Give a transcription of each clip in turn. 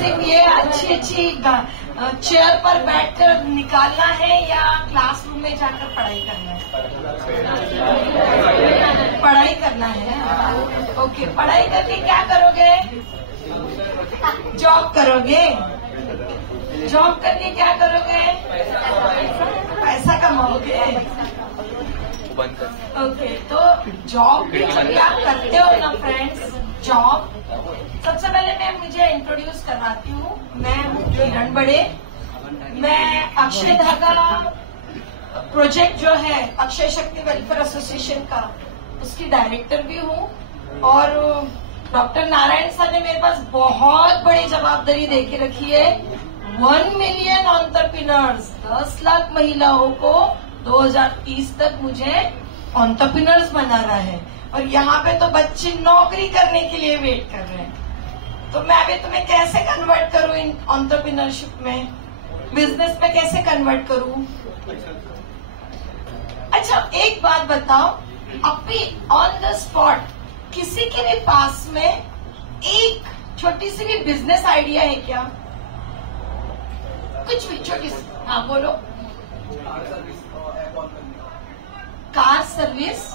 सिर्फ ये अच्छी चेयर पर बैठकर निकालना है या क्लासरूम में जाकर पढ़ाई करना है? पढ़ाई करना है। ओके, पढ़ाई करके क्या करोगे? जॉब करोगे। जॉब करके क्या करोगे? पैसा कमाओगे। ओके, तो जॉब भी जब आप करते हो ना फ्रेंड्स, जॉब सबसे पहले मुझे इंट्रोड्यूस करवाती हूँ। मैं हूँ किरण बड़े। मैं अक्षय धागा प्रोजेक्ट जो है अक्षय शक्ति वेलफेयर एसोसिएशन का, उसकी डायरेक्टर भी हूँ। और डॉक्टर नारायण सर ने मेरे पास बहुत बड़ी जवाबदारी दे के रखी है। 1 मिलियन एंटरप्रेन्योर्स, 10 लाख महिलाओं को 2030 तक मुझे एंटरप्रेन्योर्स बनाना है। और यहाँ पे तो बच्चे नौकरी करने के लिए वेट कर रहे हैं। तो मैं अभी तुम्हें कैसे कन्वर्ट करूँ इन एंटरप्रेन्योरशिप में, बिजनेस में कैसे कन्वर्ट करूँ? अच्छा, एक बात बताओ, अभी ऑन द स्पॉट किसी के भी पास में एक छोटी सी भी बिजनेस आइडिया है क्या? कुछ भी छोटी सी, हाँ बोलो। कार सर्विस,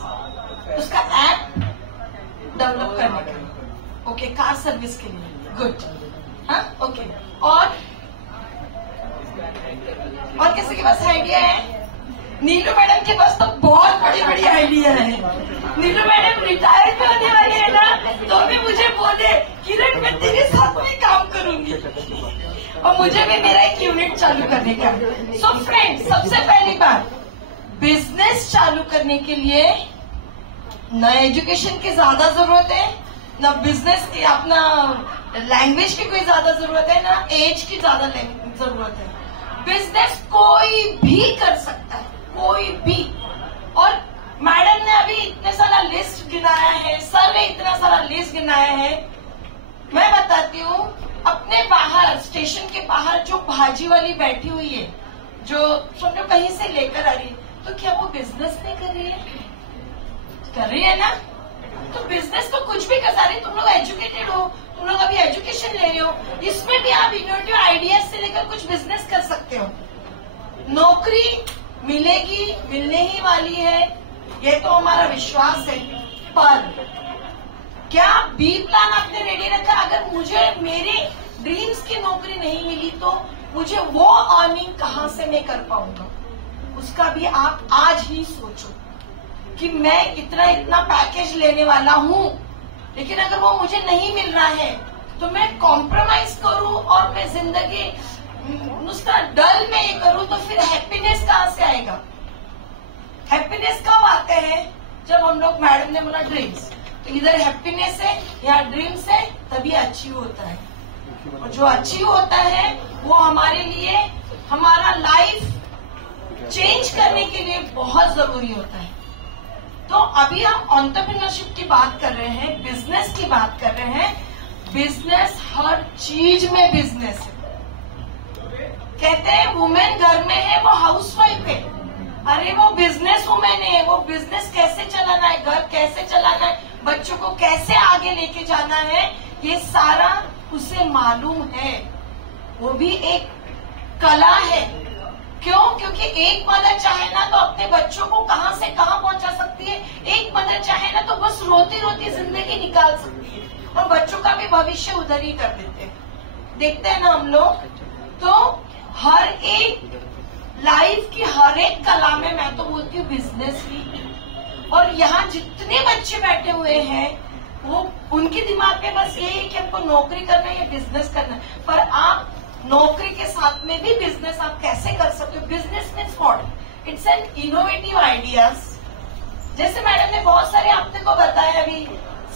उसका ऐप डेवलप करने का। ओके, कार सर्विस के लिए, गुड। हाँ, ओके। और किसी के पास आइडिया है? नीलू मैडम के पास तो बहुत बड़ी बड़ी आइडिया है। नीलू मैडम रिटायर भी होने वाली है ना, तो भी मुझे बोले किरण मैं तेरे साथ में काम करूंगी, और मुझे भी मेरा एक यूनिट चालू करने का। सो फ्रेंड्स, सबसे पहली बात, बिजनेस चालू करने के लिए न एजुकेशन की ज्यादा जरूरत है, न बिजनेस की अपना लैंग्वेज की कोई ज्यादा जरूरत है, ना एज की ज्यादा जरूरत है। बिजनेस कोई भी कर सकता है, कोई भी। और मैडम ने अभी इतने सारा लिस्ट गिनाया है, सर ने इतना सारा लिस्ट गिनाया है। मैं बताती हूँ, अपने बाहर स्टेशन के बाहर जो भाजी वाली बैठी हुई है, जो समझो कहीं से लेकर आ रही है, तो क्या वो बिजनेस नहीं कर रही है? कर रही है ना। तो बिजनेस तो कुछ भी कर रही। तुम लोग एजुकेटेड हो, तुम लोग अभी एजुकेशन ले रहे हो, इसमें भी आप इनोवेटिव आइडियाज से लेकर कुछ बिजनेस कर सकते हो। नौकरी मिलेगी, मिलने ही वाली है, ये तो हमारा विश्वास है। पर क्या बी प्लान आपने रेडी रखा? अगर मुझे मेरे ड्रीम्स की नौकरी नहीं मिली तो मुझे वो अर्निंग कहाँ से मैं कर पाऊंगा? उसका भी आप आज ही सोचो कि मैं इतना पैकेज लेने वाला हूँ, लेकिन अगर वो मुझे नहीं मिल रहा है तो मैं कॉम्प्रोमाइज करूँ और मैं जिंदगी उसका डल में ये करूँ, तो फिर हैप्पीनेस कहाँ से आएगा? हैप्पीनेस कब आते हैं? जब हम लोग, मैडम ने बोला ड्रीम्स, तो इधर हैप्पीनेस है या ड्रीम्स है, तभी अचीव होता है। और जो अचीव होता है वो हमारे लिए, हमारा लाइफ चेंज करने के लिए बहुत जरूरी होता है। तो अभी हम एंटरप्रेन्योरशिप की बात कर रहे हैं, बिजनेस की बात कर रहे हैं। बिजनेस, हर चीज में बिजनेस है। कहते हैं वुमेन घर में है वो हाउसवाइफ है, अरे वो बिजनेस वुमेन है। वो बिजनेस कैसे चलाना है, घर कैसे चलाना है, बच्चों को कैसे आगे लेके जाना है, ये सारा उसे मालूम है। वो भी एक कला है। क्यों? क्योंकि एक मदर चाहे ना तो अपने बच्चों को कहां से कहां पहुंचा सकती है, एक मदर चाहे ना तो बस रोती रोती जिंदगी निकाल सकती है, और बच्चों का भी भविष्य उधर ही कर देते हैं। देखते हैं ना हम लोग। तो हर एक लाइफ की हर एक कला में मैं तो बोलती हूँ बिजनेस ही। और यहाँ जितने बच्चे बैठे हुए हैं, वो उनके दिमाग में बस ये है कि हमको नौकरी करना है या बिजनेस करना है। पर आप नौकरी के साथ में भी बिजनेस आप कैसे कर सकते हो? Business means what? It's an innovative ideas. जैसे मैडम ने बहुत सारे आपने को बताया, अभी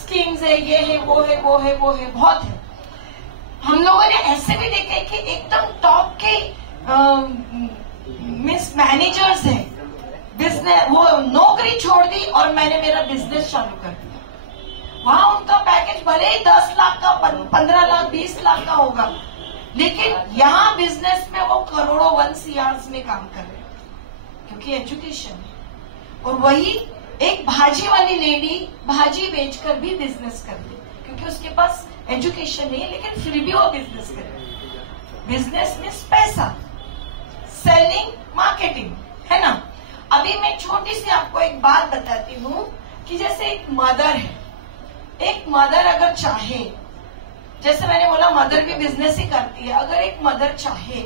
स्कीम्स है, ये है, वो है, वो है, वो है, बहुत है। हम लोगों ने ऐसे भी देखे कि एकदम टॉप के मिस मैनेजर्स हैं, बिजनेस वो नौकरी छोड़ दी और मैंने मेरा बिजनेस चालू कर दिया। वहां उनका पैकेज भले ही 10 लाख का, 15 लाख, 20 लाख का होगा, लेकिन यहाँ बिजनेस में वो करोड़ों 1 CRs में काम कर रहे हैं, क्योंकि एजुकेशन है। और वही एक भाजी वाली लेडी भाजी बेचकर भी बिजनेस कर रही है, क्योंकि उसके पास एजुकेशन नहीं है, लेकिन फिर भी वो बिजनेस कर रही है। बिजनेस मीन्स पैसा, सेलिंग, मार्केटिंग, है ना। अभी मैं छोटी सी आपको एक बात बताती हूँ कि जैसे एक मदर है, एक मदर अगर चाहे, जैसे मैंने बोला मदर भी बिजनेस ही करती है, अगर एक मदर चाहे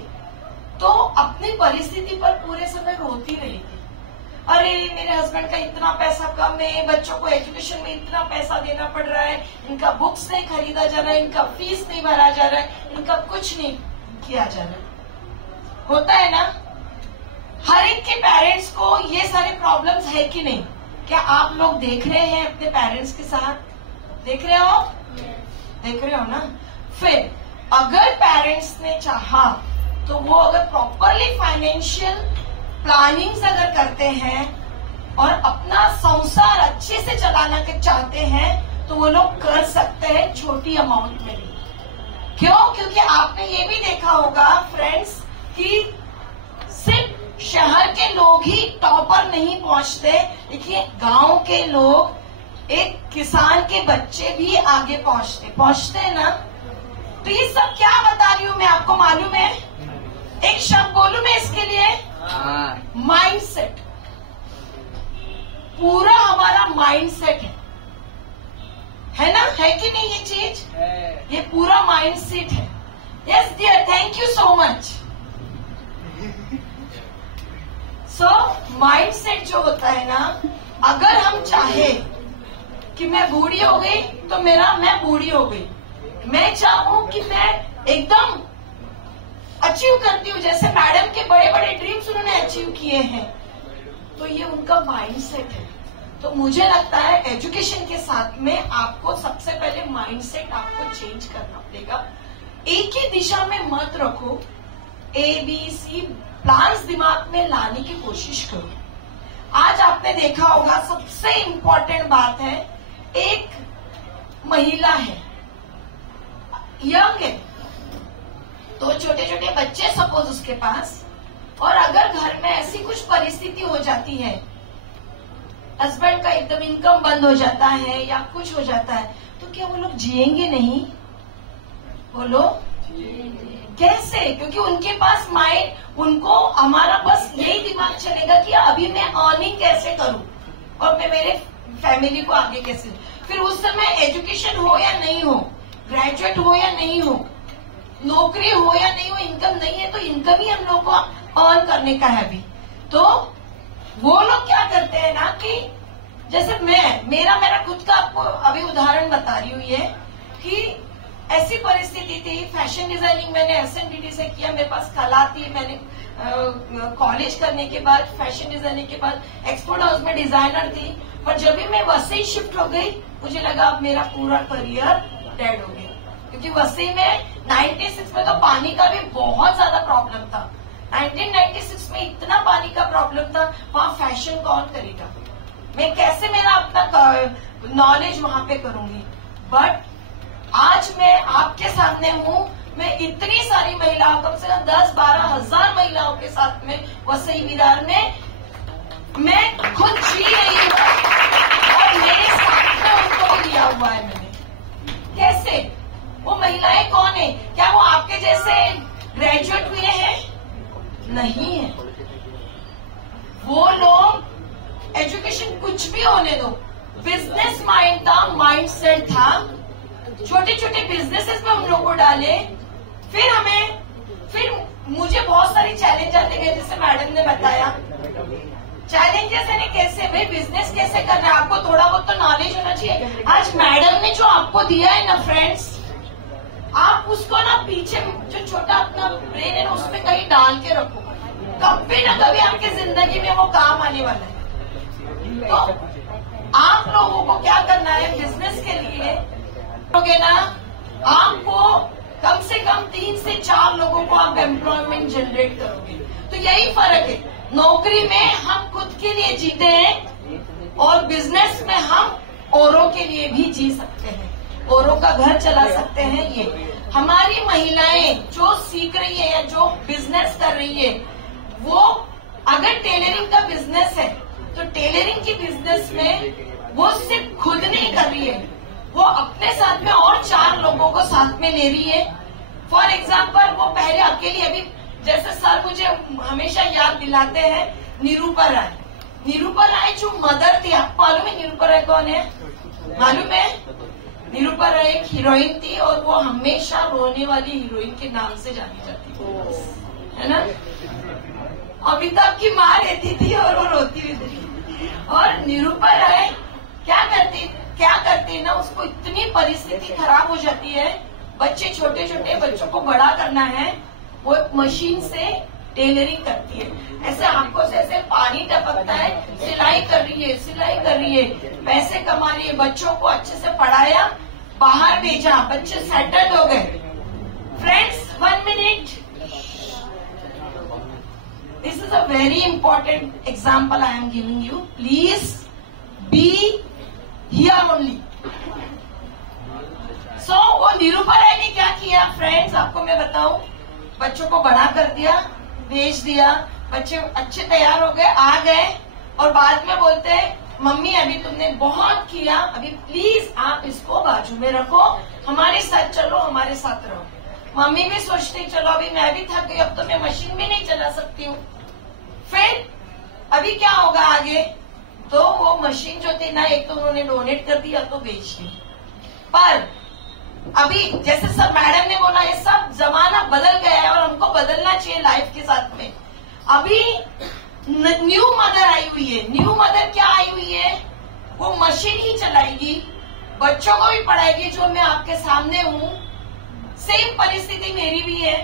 तो अपनी परिस्थिति पर पूरे समय रोती रहेगी, अरे मेरे हस्बैंड का इतना पैसा कम है, बच्चों को एजुकेशन में इतना पैसा देना पड़ रहा है, इनका बुक्स नहीं खरीदा जा रहा है, इनका फीस नहीं भरा जा रहा है, इनका कुछ नहीं किया जा रहा है। होता है ना, हर एक के पेरेंट्स को ये सारे प्रॉब्लम्स है कि नहीं? क्या आप लोग देख रहे हैं अपने पेरेंट्स के साथ? देख रहे हो? देख रहे हो ना। फिर अगर पेरेंट्स ने चाहा तो वो अगर प्रॉपरली फाइनेंशियल प्लानिंग्स अगर करते हैं और अपना संसार अच्छे से चलाना के चाहते हैं तो वो लोग कर सकते हैं, छोटी अमाउंट में भी। क्यों? क्योंकि आपने ये भी देखा होगा फ्रेंड्स कि सिर्फ शहर के लोग ही टॉपर नहीं पहुंचते, देखिए गांव के लोग, एक किसान के बच्चे भी आगे पहुंचते हैं ना। तो ये सब क्या बता रही हूँ मैं आपको मालूम है? एक शब्द बोलूं मैं इसके लिए, माइंडसेट। पूरा हमारा माइंडसेट है ना, है कि नहीं ये चीज? ये पूरा माइंडसेट है। Yes dear, thank you so much. So mindset जो होता है ना, अगर हम चाहे कि मैं बूढ़ी हो गई तो मैं बूढ़ी हो गई, मैं चाहूं कि मैं एकदम अचीव करती हूँ, जैसे मैडम के बड़े बड़े ड्रीम्स उन्होंने अचीव किए हैं, तो ये उनका माइंडसेट है। तो मुझे लगता है एजुकेशन के साथ में आपको सबसे पहले माइंडसेट आपको चेंज करना पड़ेगा। एक ही दिशा में मत रखो, ABC प्लान्स दिमाग में लाने की कोशिश करो। आज आपने देखा होगा सबसे इम्पोर्टेंट बात है, एक महिला है, यंग है, तो छोटे छोटे बच्चे सपोज उसके पास, और अगर घर में ऐसी कुछ परिस्थिति हो जाती है, हस्बैंड का एकदम इनकम बंद हो जाता है या कुछ हो जाता है, तो क्या वो लोग जिएंगे नहीं? बोलो कैसे? क्योंकि उनके पास माइंड, उनको हमारा बस यही दिमाग चलेगा कि अभी मैं अर्निंग कैसे करूं और मैं मेरे फैमिली को आगे कैसे। फिर उस समय एजुकेशन हो या नहीं हो, ग्रेजुएट हो या नहीं हो, नौकरी हो या नहीं हो, इनकम नहीं है तो इनकम ही हम लोग को अर्न करने का है अभी। तो वो लोग क्या करते हैं ना कि जैसे मेरा खुद का आपको अभी उदाहरण बता रही हूँ, ये कि ऐसी परिस्थिति थी, फैशन डिजाइनिंग मैंने SNDT से किया, मेरे पास कला थी, मैंने कॉलेज करने के बाद फैशन डिजाइनिंग के बाद एक्सपोर्ट हाउस में डिजाइनर थी, और जब भी मैं वसई शिफ्ट हो गई मुझे लगा अब मेरा पूरा करियर डेड हो गया, क्योंकि वसई में 96 में तो पानी का भी बहुत ज्यादा प्रॉब्लम था। 1996 में इतना पानी का प्रॉब्लम था, वहाँ फैशन कौन करेगा, मैं कैसे मेरा अपना नॉलेज वहाँ पे करूंगी। बट आज मैं आपके सामने हूँ, मैं इतनी सारी महिलाओं, कम से कम 10-12 हजार महिलाओं के साथ में वसई विरार में मैं खुद जी रही हूँ, और मेरे साथ में उनको भी लिया हुआ है मैंने। कैसे? वो महिलाएं कौन है? क्या वो आपके जैसे ग्रेजुएट हुए हैं? नहीं है। वो लोग एजुकेशन कुछ भी होने दो, बिजनेस माइंड था, माइंडसेट था, छोटे छोटे बिजनेसेस में हम लोग को डाले। फिर मुझे बहुत सारी चैलेंज आते गए, जैसे मैडम ने बताया चैलेंजेस है कैसे भाई बिजनेस कैसे करना है, आपको थोड़ा बहुत तो नॉलेज होना चाहिए। आज मैडम ने जो आपको दिया है ना फ्रेंड्स, आप उसको ना पीछे जो छोटा अपना ब्रेन है ना उसमें कहीं डाल के रखो, कभी ना कभी आपकी जिंदगी में वो काम आने वाला है। तो आप लोगों को क्या करना है बिजनेस के लिए ना, आपको कम से कम 3 से 4 लोगों को आप एम्प्लॉयमेंट जनरेट करोगे। तो यही फर्क है, नौकरी में हम खुद के लिए जीते हैं और बिजनेस में हम औरों के लिए भी जी सकते हैं, औरों का घर चला सकते हैं। ये हमारी महिलाएं जो सीख रही है या जो बिजनेस कर रही है, वो अगर टेलरिंग का बिजनेस है तो टेलरिंग की बिजनेस में वो सिर्फ खुद नहीं कर रही है, वो अपने साथ में और 4 लोगों को साथ में ले रही है, फॉर एग्जाम्पल वो पहले अकेली, अभी जैसे सर मुझे हमेशा याद दिलाते हैं निरूपा राय। निरूपा राय जो मदर थी, आपको मालूम है निरूपा राय कौन है? मालूम है? निरूपा राय एक हीरोइन थी और वो हमेशा रोने वाली हीरोइन के नाम से जानी जाती थी, है ना? अमिताभ की माँ रहती थी और वो रोती हुई थी। और निरूपा राय क्या करती ना, उसको इतनी परिस्थिति खराब हो जाती है, बच्चे छोटे छोटे बच्चों को बड़ा करना है, वो एक मशीन से टेलरिंग करती है। ऐसे आंखों से ऐसे पानी टपकता है, सिलाई कर रही है, पैसे कमा रही है, बच्चों को अच्छे से पढ़ाया, बाहर भेजा, बच्चे सेटल हो गए। Friends 1 minute, this is a very important example I am giving you, please be here only. So वो निरूपा राय ने क्या किया फ्रेंड्स, आपको मैं बताऊं, बच्चों को बड़ा कर दिया, भेज दिया, बच्चे अच्छे तैयार हो गए, आ गए, और बाद में बोलते हैं मम्मी अभी तुमने बहुत किया, अभी प्लीज आप इसको बाजू में रखो, हमारे साथ चलो, हमारे साथ रहो। मम्मी भी सोचती चलो अभी मैं भी थक गई, अब तो मैं मशीन भी नहीं चला सकती हूँ। फिर अभी क्या होगा आगे? तो वो मशीन जो थी ना, एक तो उन्होंने डोनेट कर दिया तो बेच दी। पर अभी जैसे सब मैडम ने बोला, ये सब जमाना बदल गया है और हमको बदलना चाहिए लाइफ के साथ में। अभी न्यू मदर आई हुई है। न्यू मदर क्या आई हुई है? वो मशीन ही चलाएगी, बच्चों को भी पढ़ाएगी, जो मैं आपके सामने हूँ। सेम परिस्थिति मेरी भी है।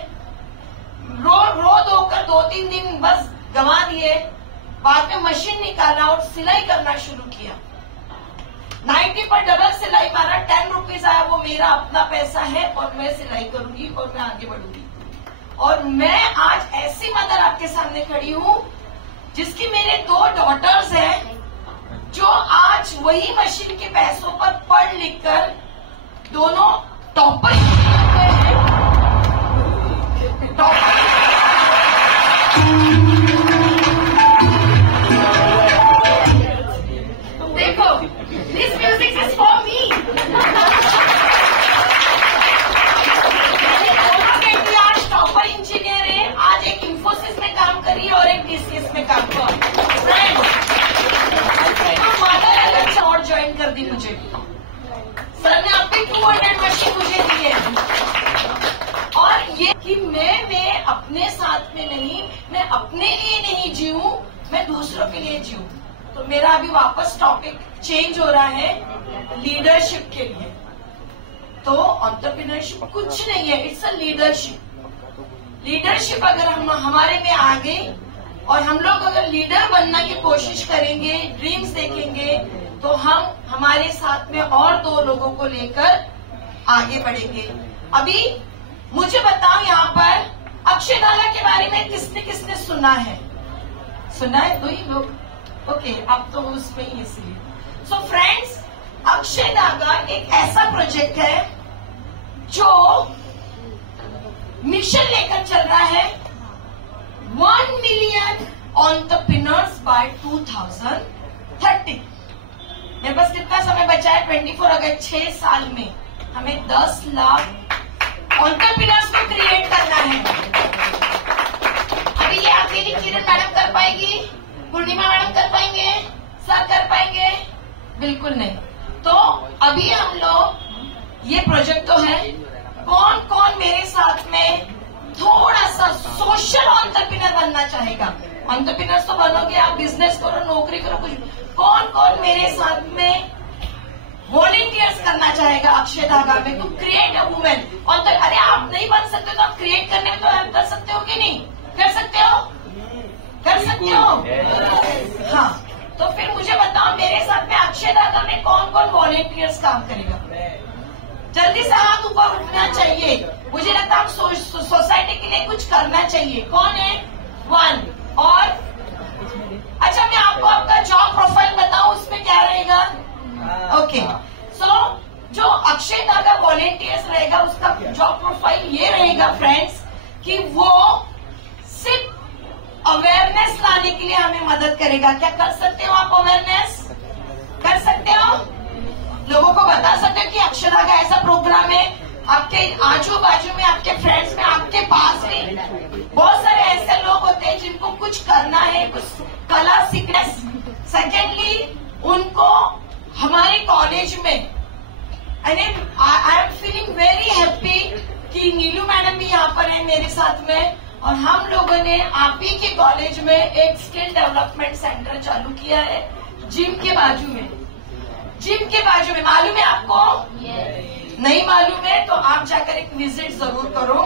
रो धोकर 2-3 दिन बस गंवा दिए, बाद में मशीन निकाला और सिलाई करना शुरू किया। 90 पर डबल सिलाई मारा, 10 रुपीज आया, वो मेरा अपना पैसा है और मैं सिलाई करूंगी और मैं आगे बढ़ूंगी। और मैं आज ऐसी मदर आपके सामने खड़ी हूँ जिसकी मेरे 2 डॉटर्स हैं, जो आज वही मशीन के पैसों पर पढ़ लिख कर दोनों टॉपर हैं। देखो, this music is for me. आज टॉपर इंजीनियर है, आज एक इंफोसिस में काम कर रही है और एक टीसीएस में काम कर रही है। माता अलग से और ज्वाइन कर दी मुझे, सर ने अपनी 200 मशीन मुझे दी है। और ये कि मैं अपने साथ में नहीं, मैं अपने लिए नहीं जीऊं, मैं दूसरों के लिए जीऊं। तो मेरा अभी वापस टॉपिक चेंज हो रहा है लीडरशिप के लिए। तो एंटरप्रेन्योरशिप कुछ नहीं है, इट्स अ लीडरशिप। लीडरशिप अगर हम हमारे में आ गई और हम लोग अगर लीडर बनने की कोशिश करेंगे, ड्रीम्स देखेंगे, तो हम हमारे साथ में और 2 लोगों को लेकर आगे बढ़ेंगे। अभी मुझे बताओ, यहाँ पर अक्षय धागा के बारे में किसने किसने सुना है? सुना है 2 ही लोग? ओके, अब तो उसमें ही इसलिए। सो फ्रेंड्स, अक्षय धागा एक ऐसा प्रोजेक्ट है जो मिशन लेकर चल रहा है 1 मिलियन एंटरप्रेन्योर्स बाय 2030। मेरे पास कितना समय बचा है? 24 अगस्त, 6 साल में हमें 10 लाख एंटरप्रेन्योर्स को क्रिएट करना है। अभी ये अकेली किरण मैडम कर पाएगी? पूर्णिमा मैडम कर पाएंगे? सर कर पाएंगे? बिल्कुल नहीं। तो अभी हम लोग, ये प्रोजेक्ट तो है, कौन कौन मेरे साथ में थोड़ा सा सोशल एंटरप्रेन्योर बनना चाहेगा? एंटरप्रेन्योर तो बनोगे आप, बिजनेस करो, नौकरी करो, कुछ। कौन कौन मेरे साथ में वॉलंटियर्स करना चाहेगा अक्षय धागा में? तो क्रिएट अ वुमेन। और तो अरे आप नहीं बन सकते तो आप क्रिएट करने में तो हेल्प कर सकते हो कि नहीं? कर सकते हो? कर सकते हो? हाँ, तो फिर मुझे बताओ मेरे साथ में अक्षय धागा में कौन कौन वॉलंटियर्स काम करेगा? जल्दी से हाथ ऊपर उठना चाहिए। मुझे लगता है हम सोसाइटी के लिए कुछ करना चाहिए। कौन है? 1। और अच्छा, मैं आपको आपका जॉब प्रोफाइल बताऊं, उसमें क्या रहेगा? ओके, सो जो अक्षय धागा वॉलंटियर्स रहेगा, उसका जॉब प्रोफाइल ये रहेगा फ्रेंड्स, कि वो सिर्फ अवेयरनेस लाने के लिए हमें मदद करेगा। क्या कर सकते हो आप? अवेयरनेस कर सकते हो? लोगों को बता सकते हो कि अक्षय धागा ऐसा प्रोग्राम है, आपके आजू बाजू में, आपके फ्रेंड्स में, आपके पास में बहुत सारे ऐसे लोग होते हैं जिनको कुछ करना है, कुछ कला सीखना। सेकेंडली, उनको हमारे कॉलेज में I am feeling very happy कि नीलू मैडम भी यहाँ पर है मेरे साथ में, और हम लोगों ने आप ही के कॉलेज में एक स्किल डेवलपमेंट सेंटर चालू किया है जिम के बाजू में। जिम के बाजू में, मालूम है आपको? नहीं मालूम है तो आप जाकर एक विजिट जरूर करो।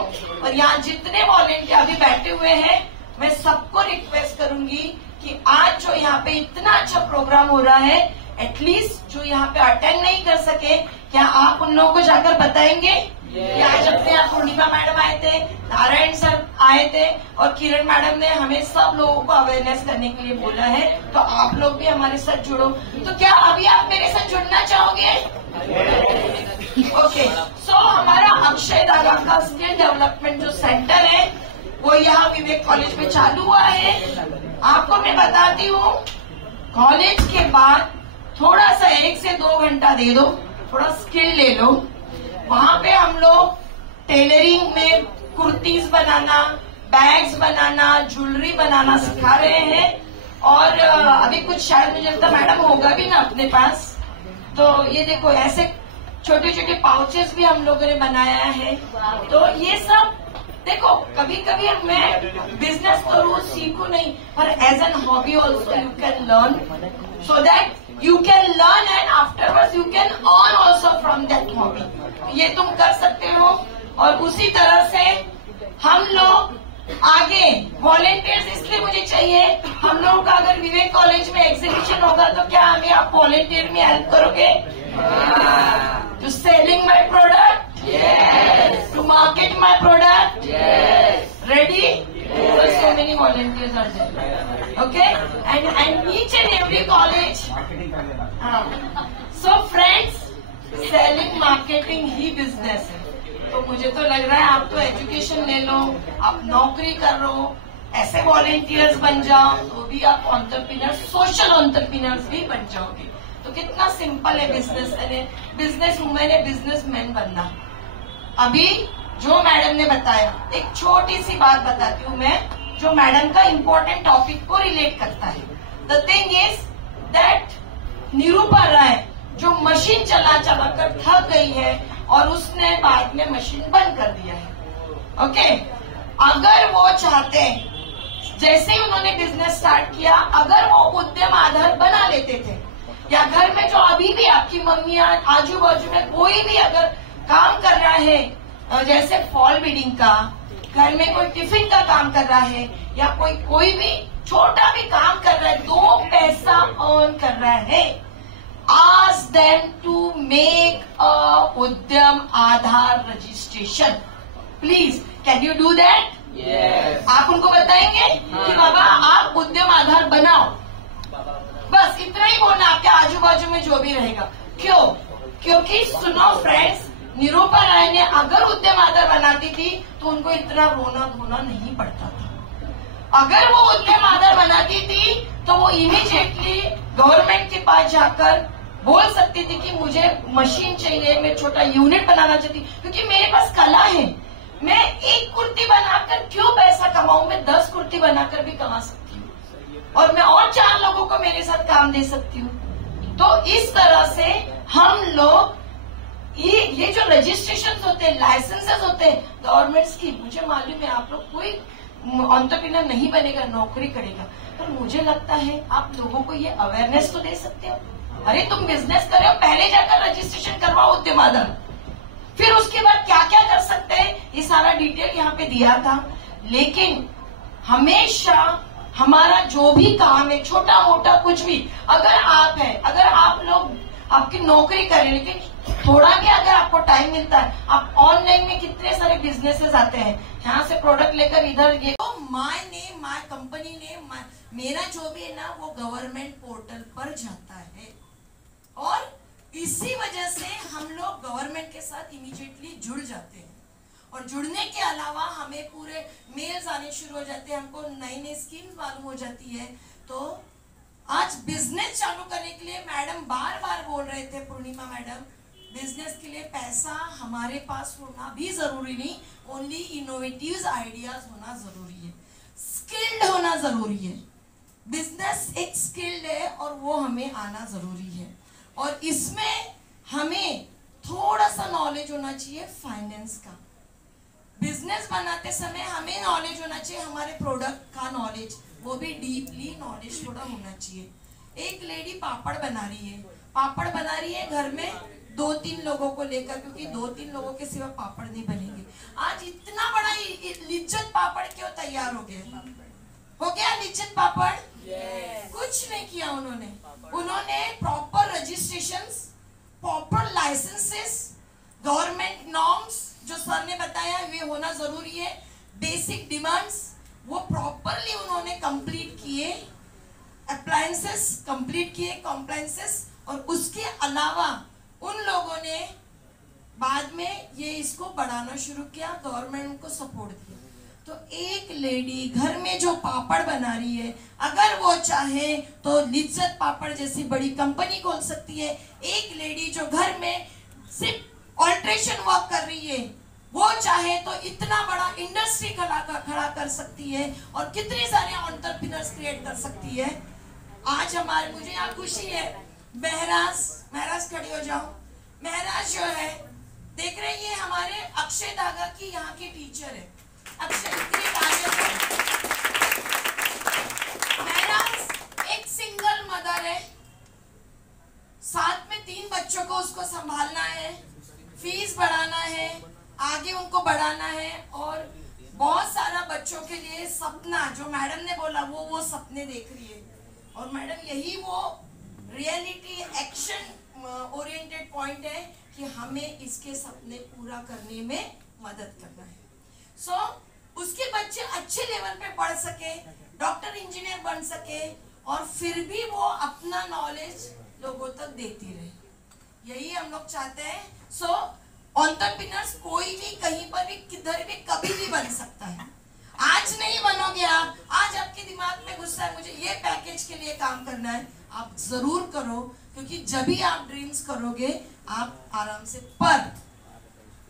और यहाँ जितने वॉलेंटियर अभी बैठे हुए हैं, मैं सबको रिक्वेस्ट करूंगी कि आज जो यहाँ पे इतना अच्छा प्रोग्राम हो रहा है, एटलीस्ट जो यहाँ पे अटेंड नहीं कर सके, क्या आप उन लोगों को जाकर बताएंगे कि आज अपने यहाँ पूर्णिमा मैडम आए थे, नारायण सर आए थे, और किरण मैडम ने हमें सब लोगों को अवेयरनेस करने के लिए बोला है, तो आप लोग भी हमारे साथ जुड़ो। तो क्या अभी आप मेरे साथ जुड़ना चाहोगे? ओके, सो हमारा अक्षय दादा का स्किल डेवलपमेंट जो सेंटर है वो यहाँ विवेक कॉलेज में चालू हुआ है। आपको मैं बताती हूँ, कॉलेज के बाद थोड़ा सा 1 से 2 घंटा दे दो, थोड़ा स्किल ले लो। वहाँ पे हम लोग टेलरिंग में कुर्तीज बनाना, बैग्स बनाना, ज्वेलरी बनाना सिखा रहे हैं। और अभी कुछ शायद मुझे लगता मैडम होगा भी ना अपने पास, तो ये देखो ऐसे छोटे छोटे पाउचेस भी हम लोगों ने बनाया है। तो ये सब देखो, कभी कभी मैं बिजनेस तो रोज सीखू नहीं, पर as an hobby also you can learn, so that you can learn and afterwards you can earn also from that hobby। ये तुम कर सकते हो। और उसी तरह से हम लोग आगे वॉलेंटियर्स इसलिए मुझे चाहिए, हम लोगों का अगर विवेक कॉलेज में एग्जीबिशन होगा तो क्या हमें आप वॉलेंटियर में हेल्प करोगे? To selling my product, to market my product, ready? So many volunteers are there, okay? And each and every college. So friends, selling marketing he business है। तो मुझे तो लग रहा है आप तो एजुकेशन ले लो, आप नौकरी कर लो, ऐसे वॉलेंटियर्स बन जाओ तो भी आप एंटरप्रेन्योर, सोशल एंटरप्रेन्योर्स भी बन जाओगे। तो कितना सिंपल है बिजनेस वुमेन है, बिजनेसमैन बनना। अभी जो मैडम ने बताया, एक छोटी सी बात बताती हूँ मैं, जो मैडम का इम्पोर्टेंट टॉपिक को रिलेट करता है। The thing is that Nirupa Rai जो मशीन चला चला कर थक गई है और उसने बाद में मशीन बंद कर दिया है। ओके, अगर वो चाहते, जैसे ही उन्होंने बिजनेस स्टार्ट किया, अगर वो उद्यम आधार बना लेते थे, या घर में जो अभी भी आपकी मम्मियां आजू बाजू में कोई भी अगर काम कर रहा है, जैसे फॉल बीडिंग का, घर में कोई टिफिन का काम कर रहा है, या कोई भी छोटा भी काम कर रहा है, 2 पैसा अर्न कर रहा है, ask them to make a उद्यम Aadhaar registration. Please, can you do that? Yes. आप उनको बताएंगे कि बाबा आप उद्यम आधार बनाओ, बस इतना ही बोलना आपके आजू बाजू में जो भी रहेगा। क्यों? क्योंकि सुनो फ्रेंड्स, निरूपा राय ने अगर उद्यम आधार बनाती थी तो उनको इतना रोना धोना नहीं पड़ता था। अगर वो उद्यम आधार बनाती थी तो वो इमीडिएटली गवर्नमेंट के पास जाकर बोल सकती थी कि मुझे मशीन चाहिए, मैं छोटा यूनिट बनाना चाहती, क्योंकि मेरे पास कला है। मैं एक कुर्ती बनाकर क्यों पैसा कमाऊं, मैं 10 कुर्ती बनाकर भी कमा सकती हूँ, और मैं और 4 लोगों को मेरे साथ काम दे सकती हूँ। तो इस तरह से हम लोग ये जो रजिस्ट्रेशन होते हैं, लाइसेंसेस होते हैं गवर्नमेंट्स की, मुझे मालूम है आप लोग कोई एंटरप्रेन्योर नहीं बनेगा, नौकरी करेगा, पर मुझे लगता है आप लोगों को ये अवेयरनेस तो दे सकते हो। अरे तुम बिजनेस कर रहे हो, पहले जाकर रजिस्ट्रेशन करवाओ उद्यम आधार, फिर उसके बाद क्या क्या कर सकते हैं, ये सारा डिटेल यहाँ पे दिया था। लेकिन हमेशा हमारा जो भी काम है, छोटा मोटा कुछ भी, अगर आप है, अगर आप लोग आपकी नौकरी करें, लेकिन थोड़ा भी अगर आपको टाइम मिलता है, आप ऑनलाइन में कितने सारे बिजनेसेस आते हैं, यहाँ से प्रोडक्ट लेकर इधर ये तो my name, my company name, मेरा जो भी है ना वो गवर्नमेंट पोर्टल पर जाता है। और इसी वजह से हम लोग गवर्नमेंट के साथ इमीडिएटली जुड़ जाते हैं, और जुड़ने के अलावा हमें पूरे मेल्स आने शुरू हो जाते हैं, हमको नई नई स्कीम्स मालूम हो जाती है। तो आज बिजनेस चालू करने के लिए मैडम बार बार बोल रहे थे, पूर्णिमा मैडम, बिजनेस के लिए पैसा हमारे पास होना भी जरूरी नहीं, ओनली इनोवेटिव आइडियाज होना जरूरी है, स्किल्ड होना जरूरी है। बिजनेस एक स्किल्ड है और वो हमें आना जरूरी है, और इसमें हमें थोड़ा सा नॉलेज होना चाहिए फाइनेंस का। बिजनेस बनाते समय हमें नॉलेज होना चाहिए, हमारे प्रोडक्ट का नॉलेज, वो भी डीपली नॉलेज थोड़ा होना चाहिए। एक लेडी पापड़ बना रही है, पापड़ बना रही है घर में 2-3 लोगों को लेकर, क्योंकि 2-3 लोगों के सिवा पापड़ नहीं बनेंगे। आज इतना बड़ा लिज्जत पापड़ क्यों तैयार हो गया? हो गया लिज्जत पापड़? कुछ नहीं किया उन्होंने proper registrations, proper licences, government norms जो सर ने बताया वे होना जरूरी है, बेसिक डिमांड्स वो प्रॉपरली उन्होंने कंप्लीट किए, अप्लायंसेस कंप्लीट किए, कॉम्प्लायंसेस, और उसके अलावा उन लोगों ने बाद में ये इसको बढ़ाना शुरू किया, गवर्नमेंट को सपोर्ट दिया। तो एक लेडी घर में जो पापड़ बना रही है, अगर वो चाहे तो लिज्जत पापड़ जैसी बड़ी कंपनी खोल सकती है। एक लेडी जो घर में सिर्फ ऑल्ट्रेशन वर्क कर रही है, वो चाहे तो इतना बड़ा इंडस्ट्री खड़ा कर सकती है, और कितने सारे एंटरप्रेन्योर्स क्रिएट कर सकती है। आज हमारे, मुझे यहाँ खुशी है, महराज खड़ी हो जाओ। महराज जो है, देख रही है, हमारे अक्षय धागा की यहाँ की टीचर है। अक्षय इतनी महराज एक सिंगल मदर है, साथ में 3 बच्चों को उसको संभालना है, फीस बढ़ाना है, आगे उनको बढ़ाना है, और बहुत सारा बच्चों के लिए सपना जो मैडम ने बोला वो सपने देख रही है। और मैडम यही वो रियलिटी एक्शन ओरिएंटेड पॉइंट है कि हमें इसके सपने पूरा करने में मदद करना है। उसके बच्चे अच्छे लेवल पे पढ़ सके, डॉक्टर इंजीनियर बन सके, और फिर भी वो अपना नॉलेज लोगों तक देती रहे। यही हम लोग चाहते हैं। एंटरप्रेन्योर्स कोई भी कहीं पर भी किधर भी कभी भी बन सकता है। आज नहीं बनोगे आप, आज आपके दिमाग में गुस्सा है मुझे ये पैकेज के लिए काम करना है, आप जरूर करो, क्योंकि जब भी आप ड्रीम्स करोगे आप आराम से। पर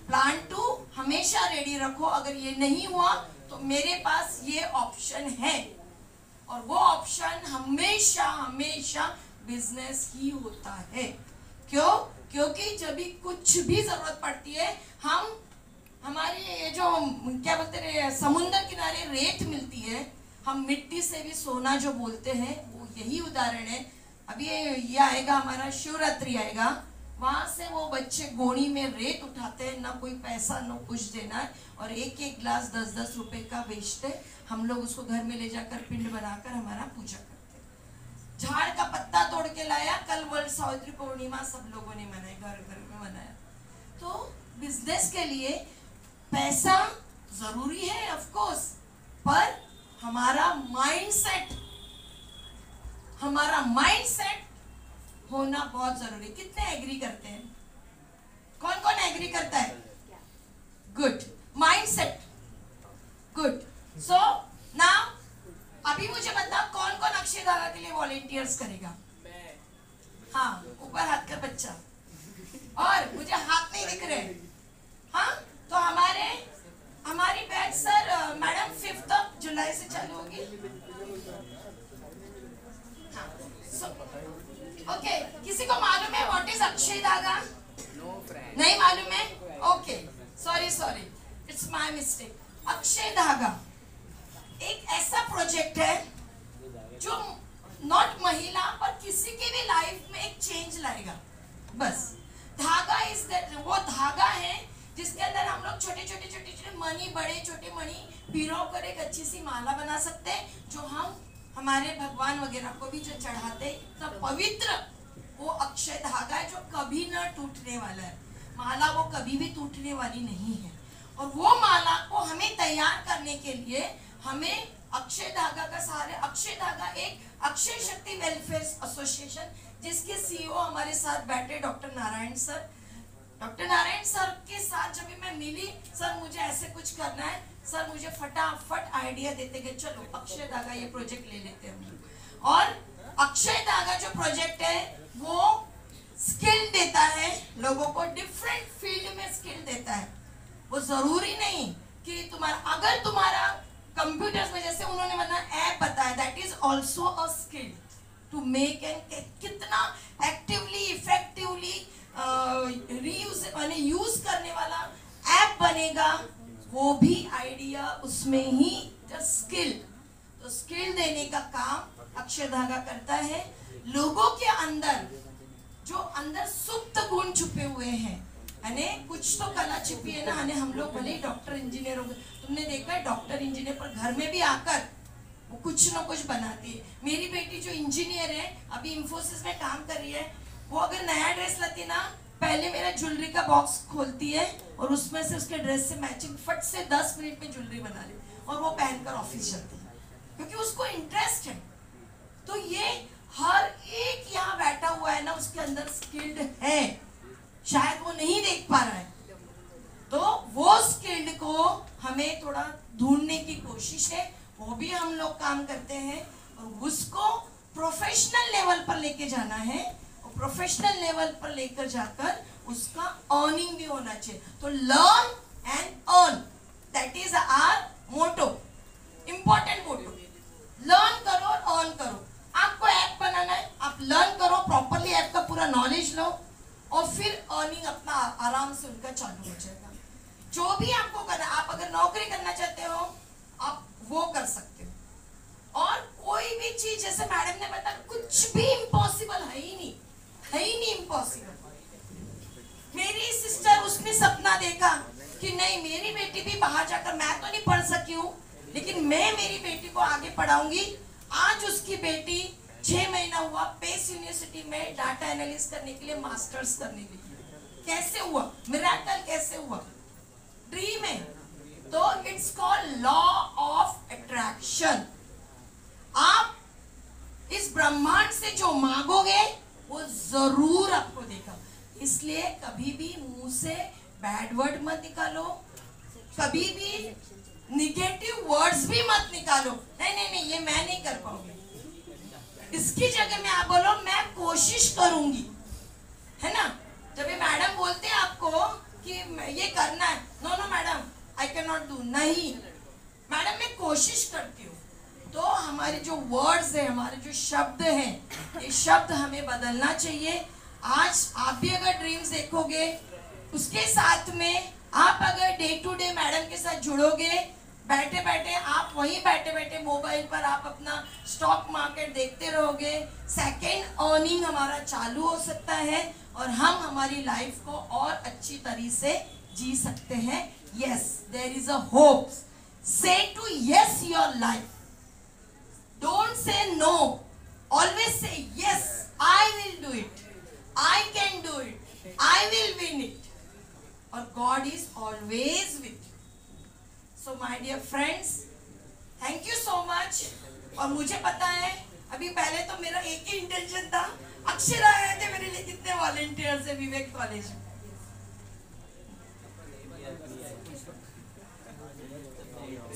प्लान 2 हमेशा रेडी रखो, अगर ये नहीं हुआ तो मेरे पास ये ऑप्शन है, और वो ऑप्शन हमेशा हमेशा बिजनेस ही होता है। क्यों? क्योंकि जब भी कुछ भी जरूरत पड़ती है, हमारे ये जो क्या बोलते हैं समुद्र किनारे रेत मिलती है, हम मिट्टी से भी सोना जो बोलते हैं, वो यही उदाहरण है। अभी ये आएगा हमारा शिवरात्रि आएगा, वहां से वो बच्चे गोणी में रेत उठाते हैं, ना कोई पैसा ना कुछ देना है, और एक गिलास 10-10 रुपए का बेचते, हम लोग उसको घर में ले जाकर पिंड बनाकर हमारा पूजा करते हैं। झाड़ का पत्ता तोड़ के लाया, कल वर्ल्ड सावित्री पूर्णिमा सब लोगों ने मनाया, घर में मनाया। तो बिजनेस के लिए पैसा जरूरी है ऑफ कोर्स, पर हमारा माइंडसेट होना बहुत जरूरी। कितने एग्री करते हैं? कौन कौन एग्री करता है? Good, mindset good. So now अभी मुझे बताओ कौन कौन अक्षय धागा के लिए वॉलेंटियर्स करेगा? हाँ, ऊपर हाथ का बच्चा, और मुझे हाथ नहीं दिख रहे। हाँ, तो हमारी बैच सर मैडम 5 जुलाई से चालू होगी। हाँ, ओके, किसी को मालूम है व्हाट इज अक्षय धागा? नहीं मालूम है? Okay, sorry, it's my mistake. Akshay धागा एक ऐसा प्रोजेक्ट है जो नॉट महिला पर किसी की भी लाइफ में एक चेंज लाएगा। बस धागा इज वो धागा है जिसके अंदर हम लोग छोटे छोटे मणि, बड़े छोटे मणि पिरो कर एक अच्छी सी माला बना सकते हैं, जो हम हमारे भगवान वगैरह को भी जो चढ़ाते हैं। इतना पवित्र वो अक्षय धागा है जो कभी न टूटने वाला है। माला वो कभी भी टूटने वाली नहीं है, और वो माला को हमें तैयार करने के लिए हमें अक्षय धागा का सहारा। अक्षय धागा एक अक्षय शक्ति वेलफेयर एसोसिएशन, जिसके सीईओ हमारे साथ बैठे doctor Narayan sir. Doctor Narayan sir के साथ जब भी मैं मिली, सर मुझे ऐसे कुछ करना है, सर मुझे फटाफट आइडिया देते गए, चलो अक्षय धागा ये प्रोजेक्ट ले लेते हैं। और अक्षय धागा जो प्रोजेक्ट है वो स्किल देता है लोगों को, डिफरेंट फील्ड में स्किल देता है। वो जरूरी नहीं कि अगर तुम्हारा कंप्यूटर्स में, जैसे उन्होंने बताया ऐप बताया, that is also a skill to make and कितना एक्टिवली इफेक्टिवली यूज करने वाला ऐप बनेगा, वो भी आइडिया उसमें ही, जस्ट स्किल। तो स्किल देने का काम अक्षरधागा करता है। लोगों के अंदर जो अंदर सुप्त गुण छुपे हुए हैं, यानी कुछ तो कला छिपी है ना, यानी हम लोग भले ही डॉक्टर इंजीनियर हो गए, तुमने देखा है डॉक्टर इंजीनियर पर घर में भी आकर वो कुछ ना कुछ बनाती है। मेरी बेटी जो इंजीनियर है, अभी इंफोसिस में काम कर रही है, वो अगर नया ड्रेस लाती ना, पहले मेरा ज्वेलरी का बॉक्स खोलती है और उसमें से उसके ड्रेस से मैचिंग फट से 10 मिनट में ज्वेलरी बना ली और वो पहनकर ऑफिस जाती है, क्योंकि उसको इंटरेस्ट है। तो ये हर एक यहाँ बैठा हुआ है ना, उसके अंदर स्किल्ड है, शायद वो नहीं देख पा रहा है। तो वो स्किल्ड को हमें थोड़ा ढूंढने की कोशिश है, वो भी हम लोग काम करते हैं, और उसको प्रोफेशनल लेवल पर लेके जाना है, और प्रोफेशनल लेवल पर लेकर जाकर उसका अर्निंग भी होना चाहिए। तो learn and earn, that is our motto, important motto. Learn करो और अर्न करो। आपको ऐप बनाना है, आप लर्न करो, प्रॉपरली ऐप का पूरा नॉलेज लो, और फिर अर्निंग अपना आराम से उनका चालू हो जाएगा। जो भी आपको करना, आप अगर नौकरी करना चाहते हो आप वो कर सकते हो। और कोई भी चीज, जैसे मैडम ने बताया, कुछ भी इम्पॉसिबल है ही नहीं, है ही नहीं इम्पॉसिबल। मेरी सिस्टर, उसने सपना देखा कि नहीं मेरी बेटी भी बाहर जाकर, मैं तो नहीं पढ़ सकी हूँ लेकिन मैं मेरी बेटी को आगे पढ़ाऊंगी। आज उसकी बेटी 6 महीना हुआ पेस यूनिवर्सिटी में डाटा एनालिसिस करने के लिए मास्टर्स करने के लिए। कैसे हुआ? मिरेकल कैसे हुआ? ड्रीम है। तो it's called law of attraction. आप इस ब्रह्मांड से जो मांगोगे वो जरूर आपको देगा। इसलिए कभी भी मुंह से बैड वर्ड मत निकालो, कभी भी निगेटिव वर्ड्स भी मत निकालो। नहीं नहीं नहीं, ये मैं नहीं कर पाऊंगी। इसकी जगह में आप बोलो मैं कोशिश करूंगी, है ना। जब ये मैडम बोलते हैं आपको कि ये करना है, no no madam I can not do, नहीं मैडम मैं कोशिश करती हूँ। तो हमारे जो वर्ड्स है, हमारे जो शब्द हैं, ये शब्द हमें बदलना चाहिए। आज आप भी अगर ड्रीम्स देखोगे, उसके साथ में आप अगर डे टू डे मैडम के साथ जुड़ोगे, बैठे बैठे आप वहीं बैठे बैठे मोबाइल पर आप अपना स्टॉक मार्केट देखते रहोगे, सेकंड अर्निंग हमारा चालू हो सकता है और हम हमारी लाइफ को और अच्छी तरीके से जी सकते हैं। Yes, there is a hope. Say to yes your life, don't say no, always say yes, I will do it, I can do it, I will win it, और God is always with. So my dear friends, thank you so much. और मुझे पता है अभी पहले तो मेरा एक ही इंटेंशन था, अक्षरा आए थे मेरे लिए कितने वॉलंटियर्स है विवेक कॉलेज में।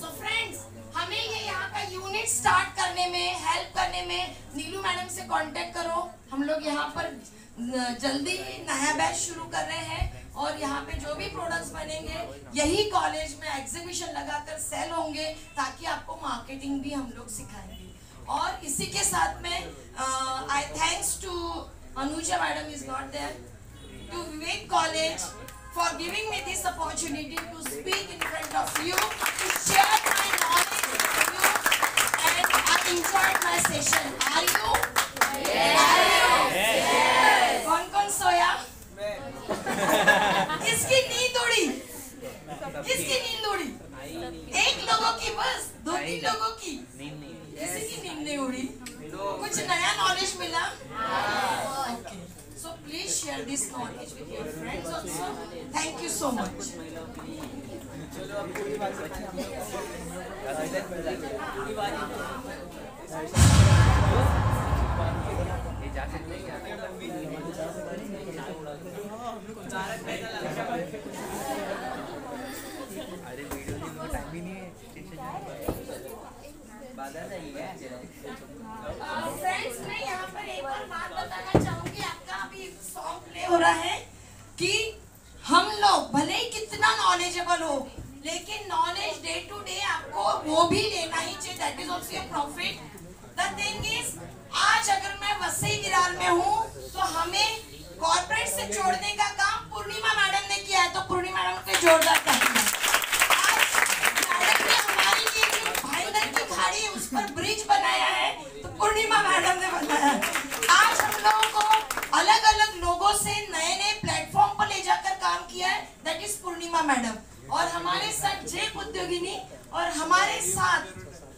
सो फ्रेंड्स, हमें ये यहाँ का यूनिट स्टार्ट करने में, हेल्प करने में नीलू मैडम से कांटेक्ट करो। हम लोग यहाँ पर जल्दी नया बैच शुरू कर रहे हैं, और यहाँ पे जो भी प्रोडक्ट्स बनेंगे यही कॉलेज में एग्जीबिशन लगाकर सेल होंगे, ताकि आपको मार्केटिंग भी हम लोग सिखाएंगे। और इसी के साथ में I thanks to Anuja madam is not there, to Vivek college for giving me this opportunity to speak in front of you, to share my knowledge with you, and I enjoyed my session. Are you? कौन कौन सोया? किसकी नींद उड़ी? किसकी नींद उड़ी? एक लोगों की, बस 2-3 लोगों की, किसी की नींद नहीं उड़ी। कुछ नया नॉलेज मिला? Okay, so please share this knowledge with your friends also. Thank you so much. अरे वीडियो देखने का टाइम ही नहीं है। फ्रेंड्स, मैं यहाँ पर एक और बात बताना चाहूंगी। आपका अभी सॉन्ग हो रहा है कि हम लोग भले ही कितना नॉलेजेबल हो, लेकिन नॉलेज डे टू डे आपको वो भी लेना ही चाहिए, that is also a profit. The thing is, आज अगर मैं वसई विरार में हूँ तो हमें कॉर्पोरेट से जोड़ने का काम पूर्णिमा मैडम ने किया है, तो पूर्णिमा मैडम के जोरदार तालियां। आज मैडम ने हमारे लिए जो भाईंदर की खाड़ी है उस पर ब्रिज बनाया है, तो पूर्णिमा मैडम ने बनाया है। आज हम लोगों को अलग अलग लोगों से नए नए प्लेटफॉर्म पर ले जाकर काम किया है, दैट इज पूर्णिमा मैडम। और हमारे साथ जेप उद्योगिनी और हमारे साथ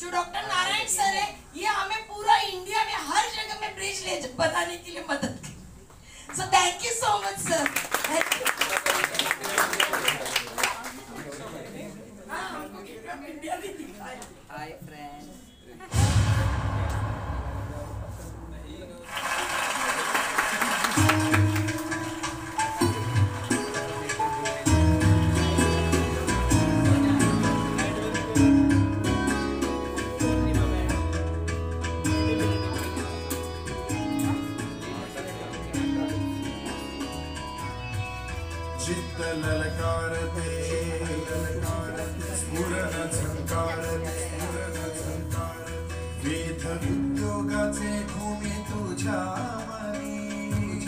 जो डॉक्टर नारायण सर है, ये हमें पूरा इंडिया में हर जगह में ब्रिज ले बनाने के लिए मदद की। So thank you so much, sir. Hi friends. चित्त ललकारते स्फुरण झंकारते वेध उद्योगाचे भूमी तुझ्या मनी,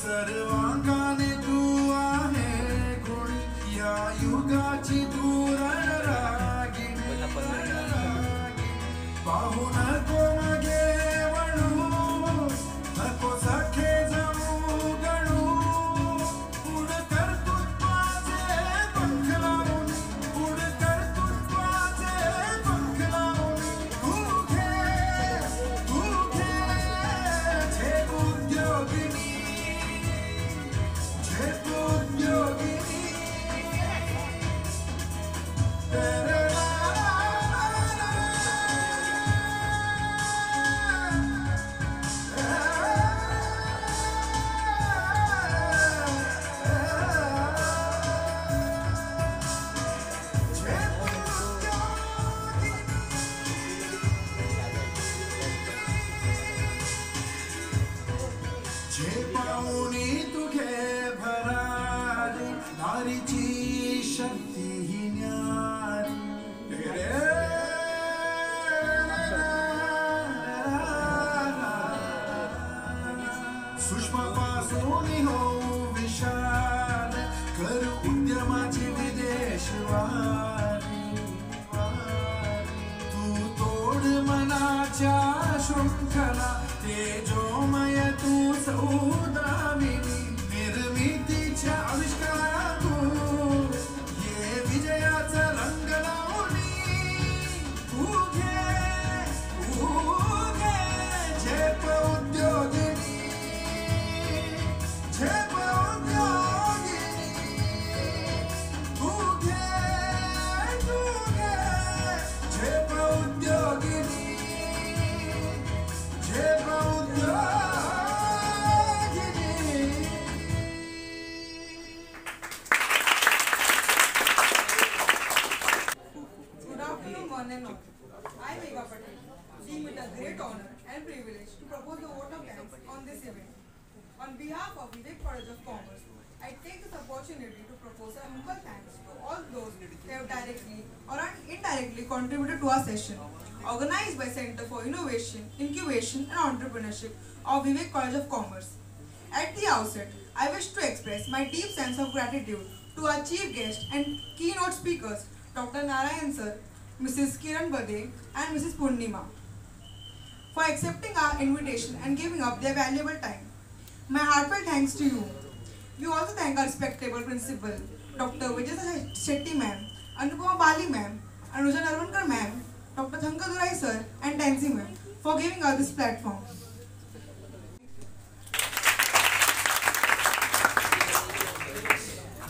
सर्वांगाने तू आहे गुण, या युगाची तू रणरागिणी, पाहू नको मागे वळू, नको सखे जाऊ गणू, जे पाहुणी तुझे भरारी, नारीची शक्ती ही न्यारी, सूक्ष्मापासून हो विशाल, कर उद्यमाची विदेश वारी, तू तोड मनाच्या शृंखला, तेजोमय तू सौदामिनी, निर्मितीच्या आविष्कारातून ये विजयाचा रंग लावणी, तू घे झेप उद्योगिनी, झेप उद्योगिनी, तू घे झेप उद्योगिनी, झेप उद्योगिनी। Good afternoon, one and all. I, Megha Patel, deem it a great honor and privilege to propose the vote of thanks on this event. On behalf of Vivek College of Commerce, I take this opportunity to propose a humble thanks to all those who have directly or indirectly contributed to our session, organized by Center for Innovation, Incubation and Entrepreneurship of Vivek College of Commerce. At the outset, I wish to express my deep sense of gratitude to our chief guest and keynote speakers, Dr. Narayan Sir, Mrs. Kiran Bade and Mrs. Purnima, for accepting our invitation and giving up their valuable time. My heartfelt thanks to you. We also thank our respectable principal, Dr. Vijay Shetty ma'am, Anupama Bali ma'am, Anuja Narvankar ma'am, Dr. Thankadurai sir and Tansi ma'am for giving us this platform.